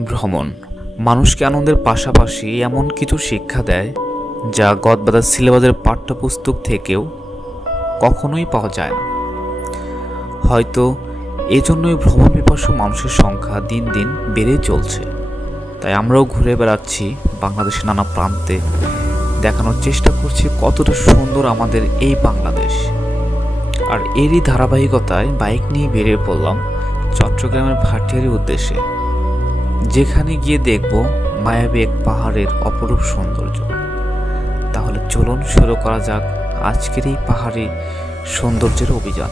ভ্রমণ। মানুষকে আনন্দের পাশাপাশি এমন কিছু শিক্ষা দেয়, যা গদবাদার সিলেবাসের পাঠ্যপুস্তক থেকেও কখনোই পাওয়া যায় না। হয়তো এজন্যই ভ্রমণ পিপাসু মানুষের সংখ্যা দিন দিন বেড়েই চলছে। তাই আমরাও ঘুরে বেড়াচ্ছি বাংলাদেশের নানা প্রান্তে। দেখানোর চেষ্টা করছি কতটা সুন্দর আমাদের এই বাংলাদেশ। আর এরই ধারাবাহিকতায় বাইক নিয়ে বেরিয়ে পড়লাম চট্টগ্রামের ভাটিয়ারির উদ্দেশ্যে। যেখানে গিয়ে দেখব মায়াবী এক পাহাড়ের অপরূপ সৌন্দর্য। তাহলে চলুন শুরু করা যাক আজকের এই পাহাড়ি সৌন্দর্যের অভিযান।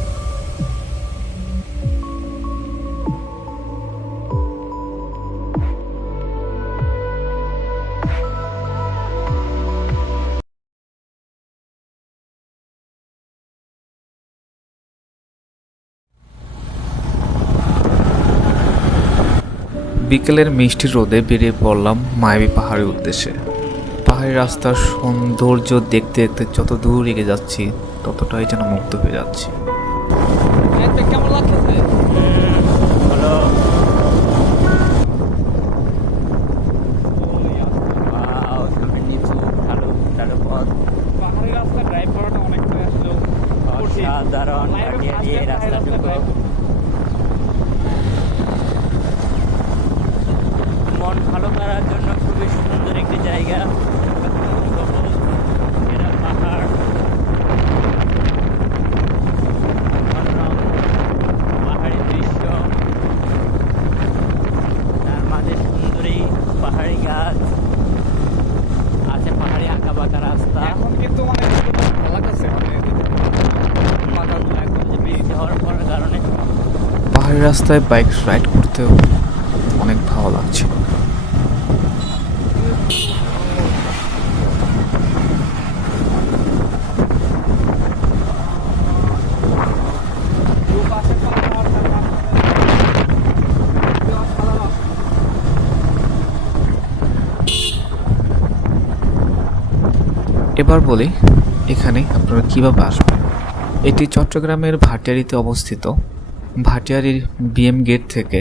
বিকেলের মিষ্টি রোদে বেরিয়ে পড়লাম মায়াবী পাহাড়ের উদ্দেশ্যে। পাহাড়ি রাস্তার সৌন্দর্য দেখতে দেখতে যত দূর এগিয়ে যাচ্ছি, ততটাই যেন মুগ্ধ হয়ে যাচ্ছি। কেমন লাগতেছে Wow, সামনে নিচু ঢালু ঢালু পথ পাহাড়ি রাস্তা ড্রাইভ করাটা অনেকটা আসলে কঠিন। অসাধারণ মায়ের কাটিয়ে first দিয়ে time পাহাড়ি রাস্তা রাস্তাটুকু drive মন ভালো করার জন্য খুবই সুন্দর একটি জায়গা সবুজ, ঘেরা পাহাড় মনোরম পাহাড়ি দৃশ্য তার মাঝে সুন্দরী পাহাড়ি গাছ আছে পাহাড়ি আঁকা বাঁকা রাস্তা এখন কিন্তু মানে ভালো লাগতেছে মানে পাকাগুলো একদম যে বৃষ্টি হওয়ার পরের কারণে পাহাড়ি রাস্তায় বাইক রাইড করতেও অনেক ভালো লাগছে। এবার বলি, এখানে আপনারা কীভাবে আসবেন এটি চট্টগ্রামের ভাটিয়ারিতে অবস্থিত ভাটিয়ারির বিএম গেট থেকে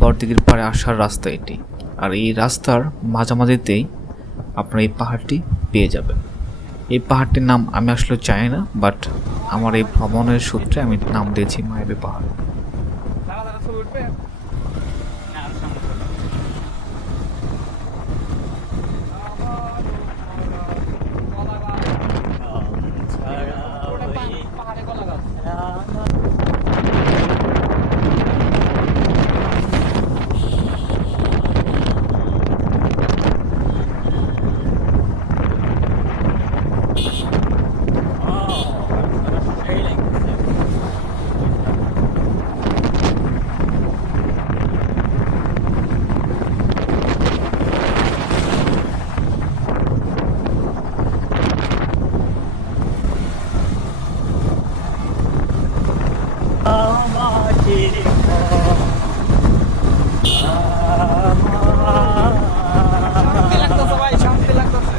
বড়দিঘির পাড়ে আসার রাস্তা এটি। আর এই রাস্তার মাঝামাঝিতেই আপনারা এই পাহাড়টি পেয়ে যাবেন। এই পাহাড়টির নাম আমি আসলে চাই না বাট আমার এই ভ্রমণের সূত্রে আমি নাম দিয়েছি মায়াবী পাহাড় দাঁড়া দাঁড়া ছবি উঠবে পাহাড়ে কলা গাছ শান্তি লাগতেছে ভাই শান্তি লাগতেছে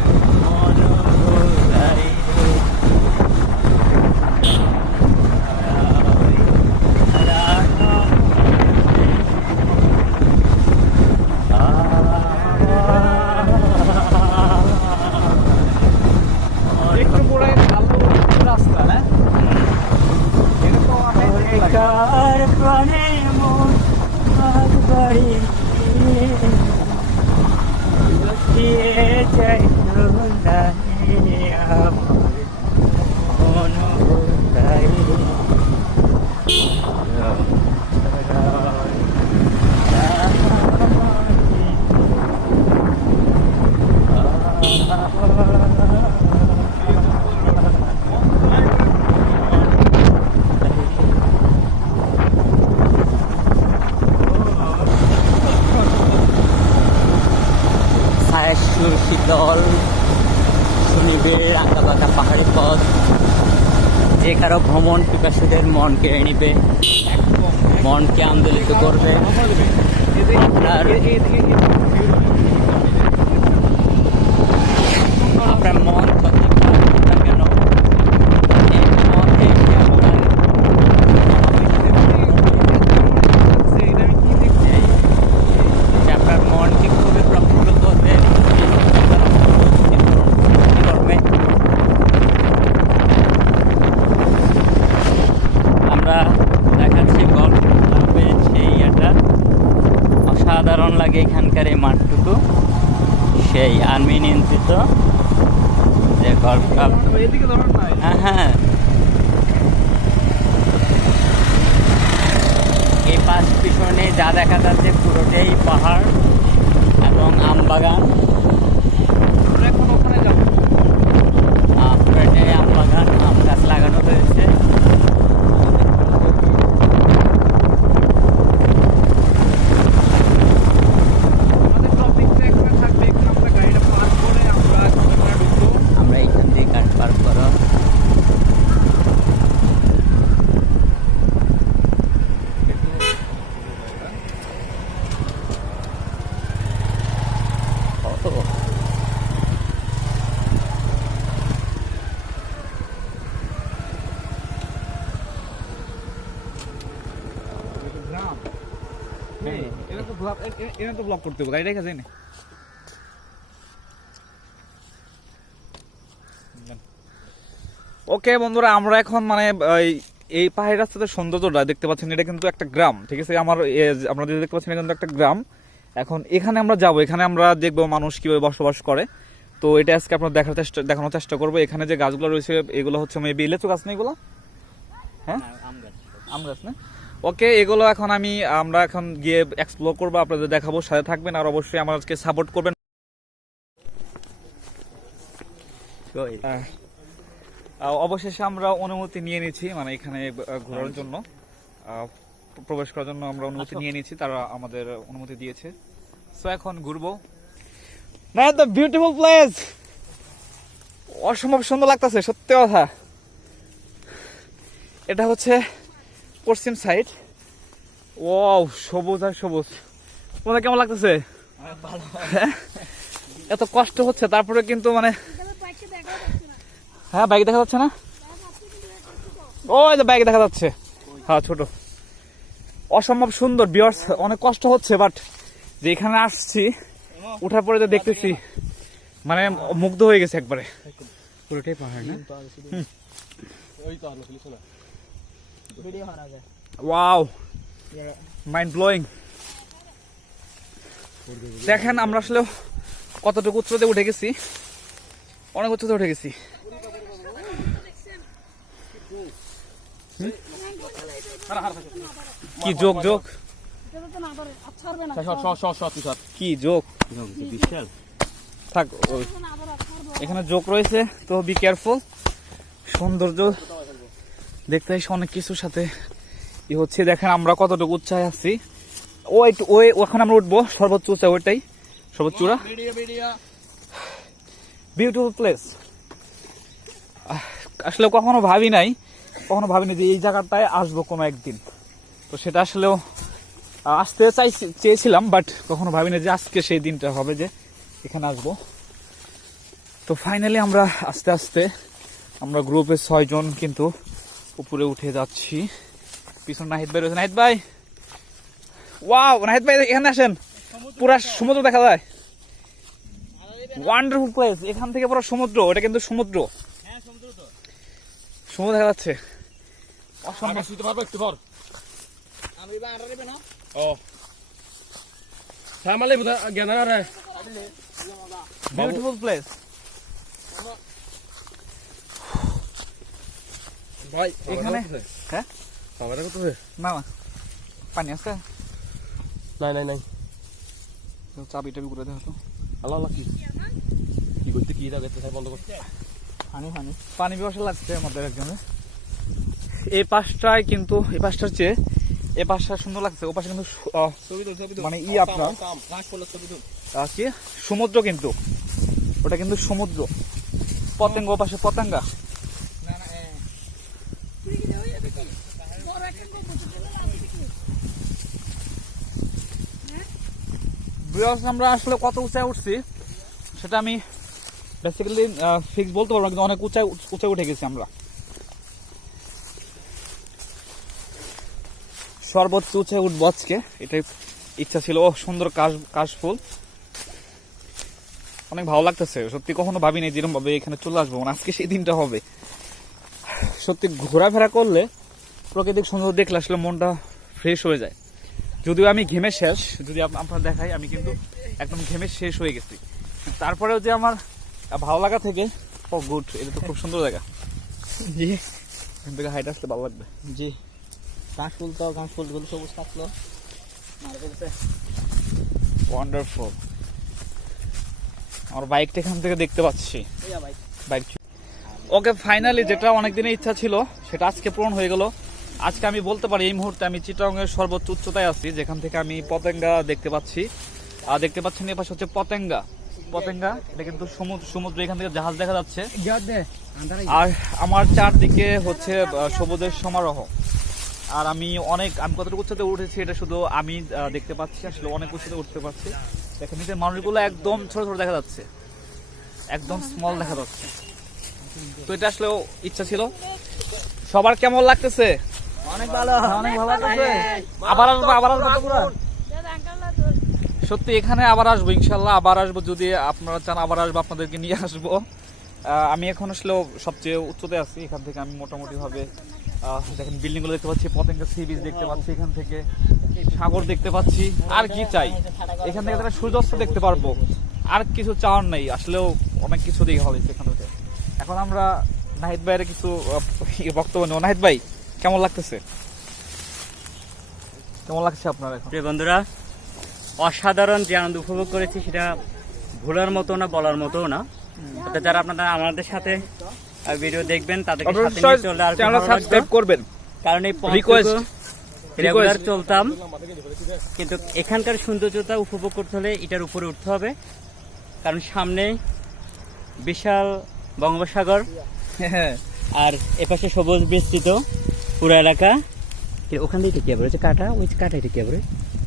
একটু পরে ভালো রাস্তা না এরকম অনেক লাগে। কার প্রাণে মন আগ বাড়ি লুকিয়ে যাই নাই আমার অনুভূতাই ছায়ের সুর শীতল সুনিবিড় আঁকা বাঁকা পাহাড়ি পথ। যে কারও ভ্রমণ পিপাসুদের মন কেড়ে নিবে মনকে আন্দোলিত করবে। আপনার আপনার মন যত খারাপ হোক না কেন এই পথে গিয়ে আপনার যে অসাধারণ লাগে এখানকার এই মাঠটুকু সেই আর্মি নিয়ন্ত্রিত এদিকে ধরুন না হ্যাঁ হ্যাঁ। এই পাশ পিছনে যা দেখা যাচ্ছে পুরোটাই পাহাড় এবং আম বাগান ওখানে যাব। পুরোটাই আম বাগান আম গাছ লাগানো হয়েছে আমাদের টপিকটা এখানে থাকবে এখানে আমরা গাড়িটা পার্ক করে আমরা ওখানে ঢুকবো আমরা এখান দিয়ে গাড়ি পার্ক করো গ্রাম এই, এটা তো ব্লক এটা তো ব্লক করতে হবে গাড়ি রেখে যাই না। ওকে বন্ধুরা আমরা এখন মানে এই- পাহাড়ি রাস্তাতে সৌন্দর্যটা দেখতে পাচ্ছেন এটা কিন্তু একটা গ্রাম ঠিক আছে? আমার আপনারা যেটা দেখতে পাচ্ছেন এটা কিন্তু একটা গ্রাম। এখন এখানে আমরা যাব এখানে আমরা দেখব মানুষ কীভাবে বসবাস করে। তো এটা আজকে আপনার দেখার চেষ্টা দেখানোর চেষ্টা করব। এখানে যে গাছগুলো রয়েছে এগুলো হচ্ছে মেবি লেচু গাছ না এগুলো? হ্যাঁ? আম গাছ। আম গাছ না? ওকে এগুলো এখন আমি আমরা এখন গিয়ে এক্সপ্লোর করব আপনাদের দেখাবো সাথে থাকবেন আর অবশ্যই আমাদেরকে সাপোর্ট করবেন। অবশেষে আমরা অনুমতি নিয়ে নিয়েছি মানে এখানে ঘোরার জন্য। আহ, প্রবেশ করার জন্য আমরা অনুমতি নিয়ে নিয়েছি তারা আমাদের অনুমতি দিয়েছে। সো এখন ঘুরবো। না দ্য বিউটিফুল প্লেস অসম্ভব সুন্দর লাগতেছে সত্যি কথা। এটা হচ্ছে পশ্চিম সাইড ও সবুজ আর সবুজ। তোমাদের কেমন লাগতেছে? হ্যাঁ? এত কষ্ট হচ্ছে তারপরে কিন্তু মানে হ্যাঁ বাইক দেখা যাচ্ছে না? ও এই যে বাইক দেখা যাচ্ছে। হ্যাঁ ছোট। অসম্ভব সুন্দর বিয়ার্স অনেক কষ্ট হচ্ছে বাট যে এখানে আসছি উঠার পরে যে দেখতেছি মানে মুগ্ধ হয়ে গেছে একবারে। পুরোটাই পাহাড় না? ওয়াও মাইন্ড ব্লোয়িং দেখেন আমরা আসলে কতটুকু উচ্চতে উঠে গেছি। অনেক উচ্চতে উঠে গেছি। কি যোগ যোগ কি যোগ থাক এখানে যোগ রয়েছে তো বি কেয়ারফুল সৌন্দর্য দেখতে এসে অনেক কিছুর সাথে ই হচ্ছে। দেখেন আমরা কতটুকু উচ্চায় আছি। ওই ওই ওখানে আমরা উঠবো সর্বোচ্চ উচ্চা ওইটাই। সর্বোচ্চ বিউটিফুল প্লেস আসলে কখনো ভাবি নাই, কখনো ভাবিনি যে এই জায়গাটায় আসব কোনো একদিন। তো সেটা আসলেও আসতে চাইছি চেয়েছিলাম বাট কখনো ভাবিনি যে আজকে সেই দিনটা হবে যে এখানে আসব। তো ফাইনালি আমরা আস্তে আস্তে, আমরা গ্রুপে ছয়জন কিন্তু উপরে উঠে যাচ্ছি। পিছনে নাহিদ ভাই রয়েছে। নাহিদ ভাই! ওয়াও নাহিদ ভাই এখানে আসেন। পুরা সমুদ্র দেখা যায়। ওয়ান্ডারফুল প্লেস এখান থেকে পুরো সমুদ্র। এটা কিন্তু সমুদ্র। সমুদ্র দেখা যাচ্ছে। অসম্ভব। শুতে পারব একটু পর। ও। সামালে বুধা জ্ঞান রে বিউটিফুল প্লেস ভাই এখানে? হ্যাঁ? আমার কত না না পানি আছে? নাই নাই নাই। চাবি টাবি করে দেখো তো আল্লাহ আল্লাহ কি? কি করতে কি গেতে বন্ধ করতে। পানি পানি। পানি পিপাসা লাগছে আমাদের একজনের। এই পাশটায় কিন্তু এই পাশটার চেয়ে এই পাশটা সুন্দর লাগছে ও পাশে কিন্তু সু- আহ, ছবি তো ছবি মানে ই আপনার। কি? সমুদ্র কিন্তু। ওটা কিন্তু সমুদ্র। পতঙ্গ পাশে পতঙ্গা। আমরা আসলে কত উঁচায় উঠছি সেটা আমি বেসিক্যালি ফিক্স বলতে পারব না, কিন্তু অনেক উঁচায় উঁচায় উঠে গেছি আমরা। সর্বোচ্চ উঁচায় উঠবো আজকে, এটাই ইচ্ছা ছিল। ও সুন্দর কাশ কাশফুল। অনেক ভালো লাগতেছে। সত্যি কখনো ভাবি ভাবিনি যেরকম ভাবে এখানে চলে আসব মানে আজকে সেই দিনটা হবে। সত্যি ঘোরাফেরা করলে প্রাকৃতিক সৌন্দর্য দেখলে আসলে মনটা ফ্রেশ হয়ে যায়। যদিও আমি ঘেমে শেষ যদি আপ- আপনারা দেখাই আমি কিন্তু একদম ঘেমে শেষ হয়ে গেছি। তারপরেও যে আমার ভালো লাগা থেকে ও গুড এটা তো খুব সুন্দর জায়গা। জি। এখান থেকে হাইট আসলে ভালো লাগবে। জি। ঘাস ফুল তো ঘাস ফুলগুলো সবুজ থাকল। ওয়ান্ডারফুল আমার বাইকটা এখান থেকে দেখতে পাচ্ছি। বাইক। ওকে ফাইনালি যেটা অনেকদিনের ইচ্ছা ছিল সেটা আজকে পূরণ হয়ে গেল। আজকে আমি বলতে পারি এই মুহূর্তে আমি চিটাংয়ের সর্বোচ্চ উচ্চতায় আছি যেখান থেকে আমি পতেঙ্গা দেখতে পাচ্ছি। আর দেখতে পাচ্ছেন এ পাশে হচ্ছে পতেঙ্গা। পতেঙ্গা এটা কিন্তু সমুদ্র সমুদ্র এখান থেকে জাহাজ দেখা যাচ্ছে। আর আমার চারদিকে হচ্ছে সবুজের সমারোহ। আর আমি অনেক আমি কতটুকু উচ্চতে উঠেছি এটা শুধু আমি দেখতে পাচ্ছি আসলে অনেক উচ্চতে উঠতে পারছি। দেখেন নিচের মানুষগুলো একদম ছোট ছোট দেখা যাচ্ছে। একদম স্মল দেখা যাচ্ছে। তো এটা আসলেও ইচ্ছা ছিল। সবার কেমন লাগতেছে? অনেক ভালো অনেক ভালো আবার আসব আবার আসব সত্যি এখানে আবার আসব ইনশাল্লাহ আবার আসব। যদি আপনারা চান আবার আসব আপনাদেরকে নিয়ে আসব। আমি এখন আসলেও সবচেয়ে উচ্চতে আছি এখান থেকে আমি মোটামুটি ভাবে দেখেন বিল্ডিংগুলো দেখতে পাচ্ছি পতেঙ্গা সি বিচ দেখতে পাচ্ছি এখান থেকে সাগর দেখতে পাচ্ছি। আর কি চাই? এখান থেকে একটা সূর্যাস্ত দেখতে পারব। আর কিছু চাওয়ার নেই আসলেও অনেক কিছু দিকে হবে সেখান থেকে। এখন আমরা নাহিদ ভাইয়ের কিছু বক্তব্য নেব। নাহিদ ভাই কেমন লাগতেছে? কেমন লাগছে আপনার এখন? বন্ধুরা অসাধারণ যে আনন্দ উপভোগ করেছি সেটা ভোলার মতো না বলার মতো না। যারা আপনারা আমাদের সাথে ভিডিও দেখবেন তাদেরকে সাথে নিয়ে চলে আর চ্যানেল সাবস্ক্রাইব করবেন। কারণ এই Request. রেগুলার চলতাম। কিন্তু এখানকার সৌন্দর্যতা উপভোগ করতে হলে এটার উপরে উঠতে হবে। কারণ সামনে বিশাল বঙ্গোপসাগর হ্যাঁ। আর এপাশে সবুজ বিস্তৃত। পুরো এলাকা। ওখান দিয়ে টিকিয়ে পড়ে ওই যে কাটা ওই যে কাটাই টিকিয়ে পড়ে।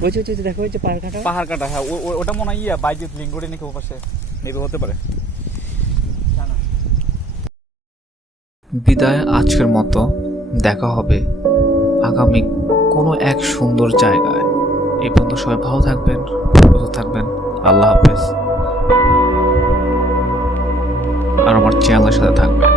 ওই যে ওই যে, ওই যে দেখো ওই যে পাহাড় কাটা। পাহাড় কাটা হ্যাঁ ওটা মনে হয় ইয়া বাইজিৎ লিঙ্ক রোডে নাকি ওপাশে মেবি হতে পারে। বিদায় আজকের মতো দেখা হবে আগামী কোনো এক সুন্দর জায়গায়। এই পর্যন্ত সবাই ভালো থাকবেন সুস্থ থাকবেন আল্লাহ হাফেজ। আর আমার চ্যানেলের সাথে থাকবেন।